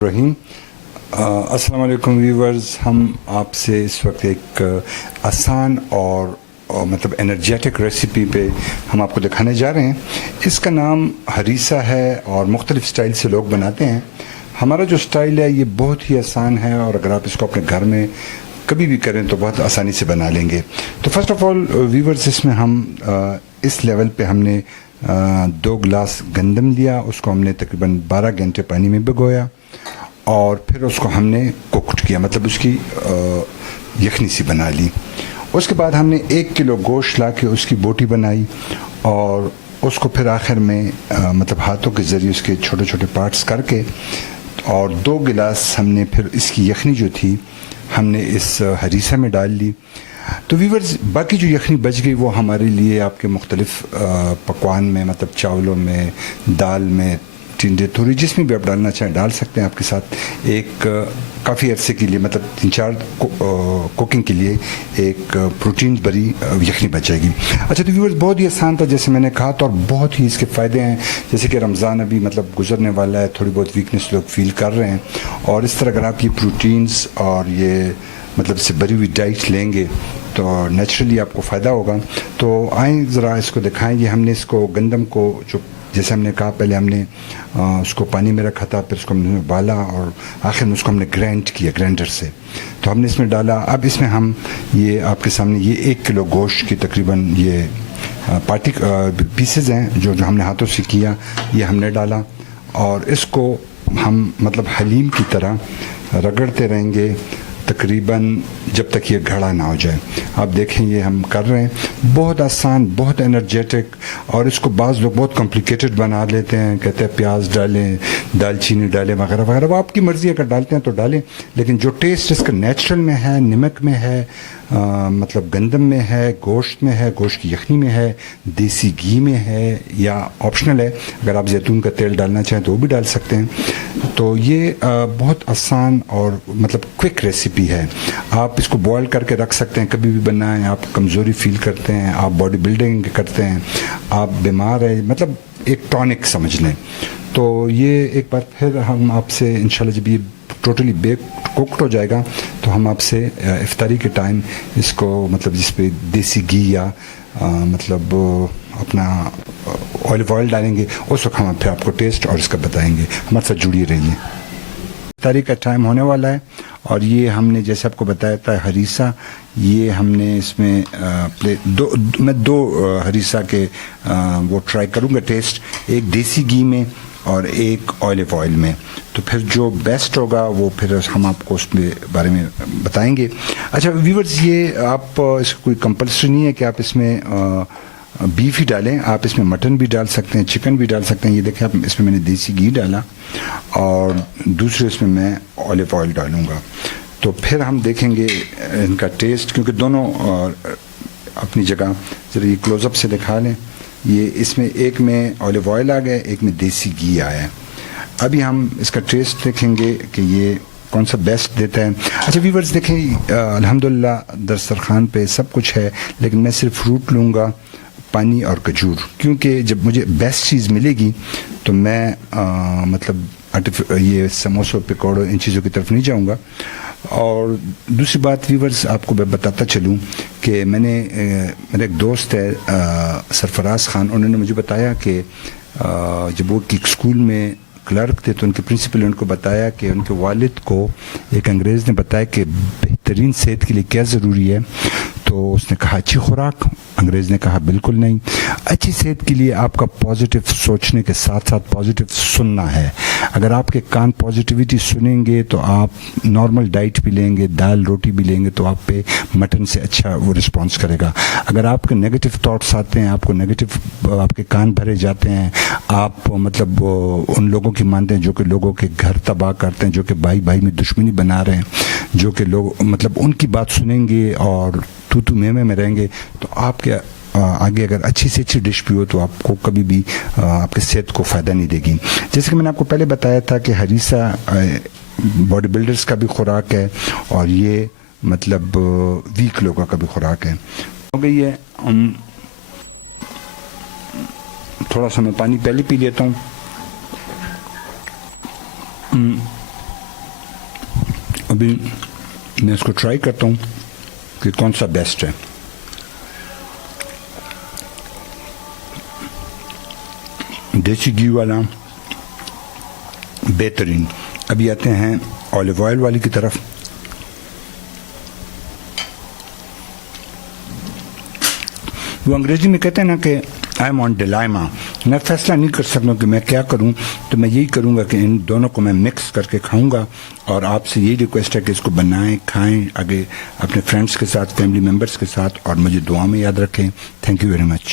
رحیم السلام علیکم ویورز. ہم آپ سے اس وقت ایک آسان اور مطلب انرجیٹک ریسیپی پہ ہم آپ کو دکھانے جا رہے ہیں. اس کا نام ہریسہ ہے اور مختلف سٹائل سے لوگ بناتے ہیں. ہمارا جو سٹائل ہے یہ بہت ہی آسان ہے اور اگر آپ اس کو اپنے گھر میں کبھی بھی کریں تو بہت آسانی سے بنا لیں گے. تو فرسٹ آف آل ویورز اس میں ہم اس لیول پہ ہم نے 2 گلاس گندم لیا. اس کو ہم نے تقریباً 12 گھنٹے پانی میں بھگویا اور پھر اس کو ہم نے کوکڈ کیا، مطلب اس کی یخنی سی بنا لی. اس کے بعد ہم نے 1 کلو گوشت لا کے اس کی بوٹی بنائی اور اس کو پھر آخر میں مطلب ہاتھوں کے ذریعے اس کے چھوٹے چھوٹے پارٹس کر کے اور 2 گلاس ہم نے پھر اس کی یخنی جو تھی ہم نے اس ہریسہ میں ڈال لی. تو ویورز باقی جو یخنی بچ گئی وہ ہمارے لیے آپ کے مختلف پکوان میں، مطلب چاولوں میں، دال میں، ٹنڈے توری، جس میں بھی آپ ڈالنا چاہیں ڈال سکتے ہیں. آپ کے ساتھ ایک کافی عرصے کے لیے، مطلب 3-4 کوکنگ کے لیے ایک پروٹین بھری یخنی بچ جائے گی. اچھا تو ویورز بہت ہی آسان تھا جیسے میں نے کہا تھا، اور بہت ہی اس کے فائدے ہیں. جیسے کہ رمضان ابھی مطلب گزرنے والا ہے، تھوڑی بہت ویکنس لوگ فیل کر رہے ہیں، اور اس طرح اگر آپ یہ پروٹینز اور یہ مطلب اس سے بھری ہوئی ڈائٹ لیں گے تو نیچرلی آپ کو فائدہ ہوگا. تو آئیں ذرا اس کو دکھائیں. یہ ہم نے اس کو گندم کو جو جیسے ہم نے کہا پہلے ہم نے اس کو پانی میں رکھا تھا، پھر اس کو ہم نے ابالا اور آخر میں اس کو ہم نے گرائنڈ کیا گرائنڈر سے. تو ہم نے اس میں ڈالا. اب اس میں ہم یہ آپ کے سامنے یہ 1 کلو گوشت کی تقریباً یہ پیسز ہیں جو ہم نے ہاتھوں سے کیا، یہ ہم نے ڈالا اور اس کو ہم مطلب حلیم کی طرح رگڑتے رہیں گے تقریباً جب تک یہ گھڑا نہ ہو جائے. آپ دیکھیں یہ ہم کر رہے ہیں. بہت آسان، بہت انرجیٹک، اور اس کو بعض لوگ بہت کمپلیکیٹڈ بنا لیتے ہیں، کہتے ہیں پیاز ڈالیں، دال چینی ڈالیں وغیرہ وغیرہ. وہ آپ کی مرضی، اگر ڈالتے ہیں تو ڈالیں، لیکن جو ٹیسٹ اس کا نیچرل میں ہے، نمک میں ہے، مطلب گندم میں ہے، گوشت میں ہے، گوشت کی یخنی میں ہے، دیسی گھی میں ہے، یا آپشنل ہے اگر آپ زیتون کا تیل ڈالنا چاہیں تو وہ بھی ڈال سکتے ہیں. تو یہ بہت آسان اور مطلب کوئک ریسیپی ہے. آپ اس کو بوائل کر کے رکھ سکتے ہیں، کبھی بھی بنائیں. آپ کمزوری فیل کرتے ہیں، آپ باڈی بلڈنگ کرتے ہیں، آپ بیمار ہیں، مطلب ایک ٹونک سمجھ لیں. تو یہ ایک بار پھر ہم آپ سے انشاءاللہ جب یہ ٹوٹلی بیک کوکڈ ہو جائے گا تو ہم آپ سے افطاری کے ٹائم اس کو مطلب جس پہ دیسی گھی یا مطلب اپنا آئلو آئل ڈالیں گے، اس وقت ہم پھر آپ کو ٹیسٹ اور اس کا بتائیں گے. ہمارے ساتھ جڑی رہیے. افطاری کا ٹائم ہونے والا ہے اور یہ ہم نے جیسے آپ کو بتایا تھا ہریسہ، یہ ہم نے اس میں میں 2 ہریسہ کے وہ ٹرائی کروں گا ٹیسٹ، ایک دیسی گھی میں اور ایک آئلو آئل میں. تو پھر جو بیسٹ ہوگا وہ پھر ہم آپ کو اس کے بارے میں بتائیں گے. اچھا ویورز یہ آپ اس کوئی کمپلسری نہیں ہے کہ آپ اس میں بیف ہی ڈالیں، آپ اس میں مٹن بھی ڈال سکتے ہیں، چکن بھی ڈال سکتے ہیں. یہ دیکھیں آپ اس میں میں نے دیسی گھی ڈالا اور دوسرے اس میں میں آئلو آئل ڈالوں گا. تو پھر ہم دیکھیں گے ان کا ٹیسٹ، کیونکہ دونوں اپنی جگہ. ذرا یہ کلوز اپ سے دکھا لیں. یہ اس میں ایک میں آئلو آئل آ گیا، ایک میں دیسی گھی آیا ہے. ابھی ہم اس کا ٹیسٹ دیکھیں گے کہ یہ کون سا بیسٹ دیتا ہے. اچھا ویورز دیکھیں الحمدللہ دسترخوان پہ سب کچھ ہے، لیکن میں صرف فروٹ لوں گا، پانی اور کھجور، کیونکہ جب مجھے بیسٹ چیز ملے گی تو میں مطلب یہ سموسوں پکوڑوں ان چیزوں کی طرف نہیں جاؤں گا. اور دوسری بات ویورز آپ کو میں بتاتا چلوں کہ میں نے میرا ایک دوست ہے سرفراز خان، انہوں نے مجھے بتایا کہ جب وہ اسکول میں کلرک تھے تو ان کے پرنسپل نے ان کو بتایا کہ ان کے والد کو ایک انگریز نے بتایا کہ بہترین صحت کے لیے کیا ضروری ہے. تو اس نے کہا اچھی خوراک. انگریز نے کہا بالکل نہیں، اچھی صحت کے لیے آپ کا پازیٹیو سوچنے کے ساتھ ساتھ پازیٹیو سننا ہے. اگر آپ کے کان پازیٹیوٹی سنیں گے تو آپ نارمل ڈائٹ بھی لیں گے، دال روٹی بھی لیں گے تو آپ پہ مٹن سے اچھا وہ رسپانس کرے گا. اگر آپ کے نیگیٹو تھاٹس آتے ہیں، آپ کو نیگیٹو آپ کے کان بھرے جاتے ہیں، آپ مطلب ان لوگوں کی مانتے ہیں جو کہ لوگوں کے گھر تباہ کرتے ہیں، جو کہ بھائی بھائی میں دشمنی بنا رہے ہیں، جو کہ لوگ مطلب ان کی بات سنیں گے اور تو میں رہیں گے، تو آپ کے آگے اگر اچھی سے اچھی ڈش بھی ہو تو آپ کو کبھی بھی آپ کے صحت کو فائدہ نہیں دے گی. جیسے کہ میں نے آپ کو پہلے بتایا تھا کہ ہریسہ باڈی بلڈرز کا بھی خوراک ہے اور یہ مطلب ویک لوگوں کا بھی خوراک ہے. ہو گئی ہے. تھوڑا سا میں پانی پہلے پی لیتا ہوں. ابھی میں اس کو ٹرائی کرتا ہوں کہ کون سا بیسٹ ہے. دیسی گھی والا بہترین. ابھی آتے ہیں آلیو آئل والی کی طرف. وہ انگریزی میں کہتے ہیں نا کہ آئی ایم آن ڈیلائما. میں فیصلہ نہیں کر سکتا کہ میں کیا کروں, تو میں یہی کروں گا کہ ان دونوں کو میں مکس کر کے کھاؤں گا. اور آپ سے یہی ریکویسٹ ہے کہ اس کو بنائیں, کھائیں, آگے اپنے فرینڈس کے ساتھ, فیملی ممبرس کے ساتھ, اور مجھے دعا میں یاد رکھیں. Thank you very much.